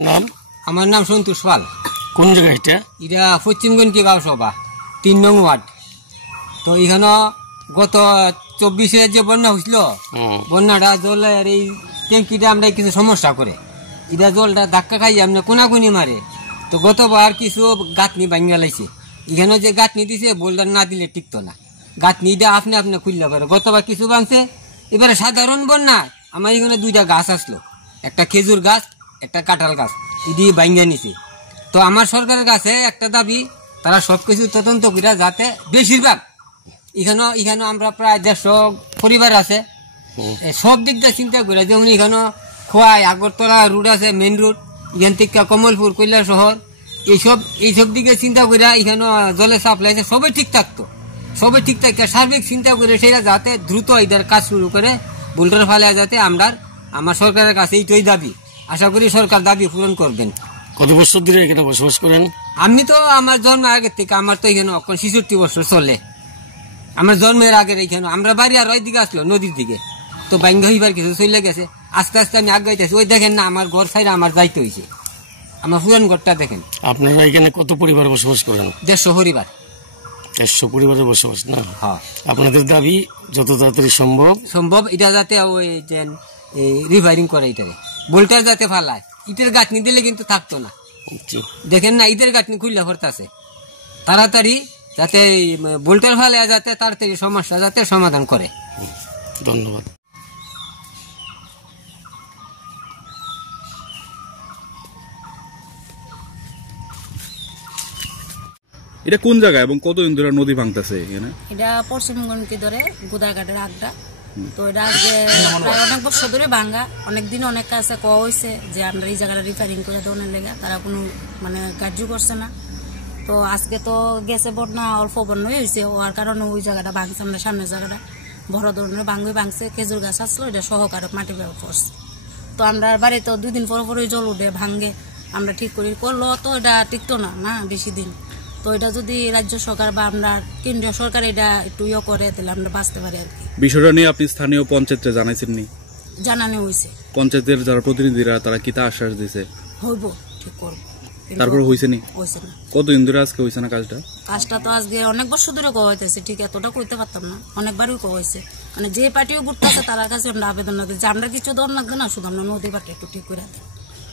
নাম? আমার নাম সন্তোষ পাল। কোন জায়গা এটা? এটা পশ্চিমগঞ্জ গাঁও সভা ৩ নং ওয়ার্ড। তো এখানে গত ২৪-এ যে বন্যা হয়েছিল, বন্যাটা জলের এই ট্যাঙ্কিটা আমরা কিছু সমস্যা করে এটা জলটা ধাক্কা খাই আমরা কোনাকুনি মারে। তো গতবার কিছু গাঁথনি ভাঙা লাইছে। এখানে যে গাঁথনি দিছে বোল্ডার না দিলে টিকতো না, গাঁথনিটা আপনি আপনি খুললে পারে। গতবার কিছু ভাঙছে। এবারে সাধারণ বন্যা আমার এখানে 2টা গাছ আসলো, একটা খেজুর গাছ একটা কাঁঠাল গাছ, এটি ভাঙা নিছে। তো আমার সরকারের কাছে একটা দাবি, তারা সবকিছু তদন্ত করে যাতে বেশিরভাগ এখানে আমরা প্রায় 150 পরিবার আছে, সব দিক দিয়ে চিন্তা করে, যেমন এখানে খোয়াই আগরতলা রুট আছে, মেন রুট, এখান থেকে কমলপুর কৈলা শহর, এইসব দিকে চিন্তা করে এখানে জলের সাপ্লাই আছে, সবই ঠিক থাকতো, সবই ঠিক থাকতো। সার্বিক চিন্তা করে সেটা যাতে দ্রুত এদের কাজ শুরু করে বোল্ডার ফালে যাতে আমার সরকারের কাছে এইটাই দাবি। আশা করি সরকার দাবি পূরণ করবেন। কত বছর ধরে এখানে বসবাস করেন? আমি তো আমার জন্মের আগের থেকে, আমার তো এখানে 66 বছর চলে। আমার জন্মের আগের এখানে আমরা বাড়ি আর ওই দিকে আসলো নদীর দিকে, তো বাইঙ্গা হইবার কিছু চলে গেছে। আস্তে আস্তে আমি আগাইতেছি। ওই দেখেন না আমার ঘর সাইডে আমার যাইতে হয়েছে, আমার পুরান ঘরটা দেখেন। আপনারা এখানে কত পরিবার বসবাস করেন? 150 পরিবার। 150 পরিবারের বসবাস না? হ্যাঁ। আপনাদের দাবি যত তাড়াতাড়ি সম্ভব এটা যাতে ওই যে রিভাইরিং করে, এটারে বোল্টার যাতে ফালায়। ইটের গাঁথনি দিলে কিন্তু থাকতো না। দেখেন না ইটের গাঁথনি খুললে ভরতাছে, তাড়াতাড়ি যাতে বোল্টার ফালে যাতে তাড়াতাড়ি সমস্যা যাতে সমাধান করে। ধন্যবাদ। এটা কোন জায়গা এবং কতদিন ধরে নদী ভাঙতেছে এখানে? এটা পশ্চিমগঞ্জ ধরে গুদাঘাটের আড্ডা। তো এটা আজকে প্রায় অনেক বছর ধরে ভাঙ্গা। অনেকদিন অনেক কাছে কওয়া হয়েছে যে আমরা এই জায়গাটা রিপেয়ারিং করে দেওয়ার লেগে, তারা কোনো কার্য করছে না। তো আজকে তো গেছে বন্যা, অল্প বন্যাই হয়েছে, হওয়ার কারণে ওই জায়গাটা ভাঙছে। আমরা সামনের জায়গাটা বড় ধরনের ভাঙছে, খেজুর গাছ আসলো, এটা সহকারে মাটি ব্যবহার করছে। তো আমরা বাড়িতে 2 দিন পর পরই জল উঠে ভাঙ্গে, আমরা ঠিক করি করলো, তো এটা টিকতো না বেশি দিন। তো এটা যদি রাজ্য সরকার বা আমরা কেন্দ্রীয় সরকার এটা একটু করে, তাহলে আমরা বাঁচতে পারি আর কি। বিষয়টা নিয়ে আপনি স্থানীয় পঞ্চায়েতে জানাইছেন নি? জানানো হয়েছে। পঞ্চায়েতের যারা প্রতিনিধিরা তারা কি তা আশ্বাস দিয়েছে? হইব, ঠিক করবো। তারপর হয়েছে নি? হয়েছে না। কতদিন ধরে আজকে হয়েছে না কাজটা? তো আজকে অনেক বছর ধরে কওয়া হইতেছে, ঠিক এতটা করতে পারতাম না, অনেকবারই কওয়া হয়েছে। যে পার্টিও ঘুরতেছে তার কাছে আমরা আবেদন না যে আমরা কিছু দর লাগবে না, শুধু আমরা নদী পাটি একটু ঠিক করে দেয়।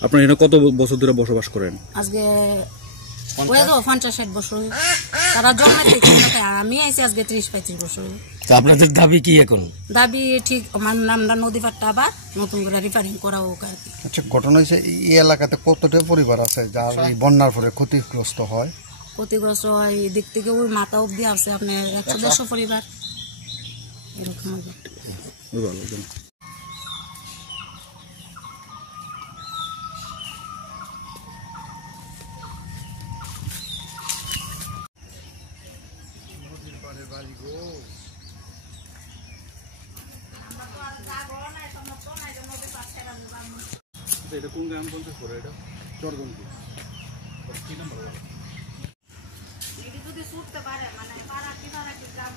আপনার এখানে কত বছর ধরে বসবাস করেন? আজকে 50-60 বছর। তারা জন্মের থেকে, আমি আইছি আজকে 30-35 বছর। আপনাদের দাবি কি এখন? দাবি ঠিক আমরা নদী পাটটা আবার নতুন করে রিপেয়ারিং করা হোক আর কি। আচ্ছা, ঘটনা হয়েছে এই এলাকাতে কতটা পরিবার আছে যার এই বন্যার পরে ক্ষতিগ্রস্ত হয়? ক্ষতিগ্রস্ত হয় এই দিক থেকে ওই মাথা অব্দি আছে আপনার 100-150 পরিবার এরকম হবে। এটা কোন গ্রাম পঞ্চায়েত করে? এটা চরগঞ্জ। কি নাম্বার? যদি ছুটতে পারে পাড়া কি গ্রাম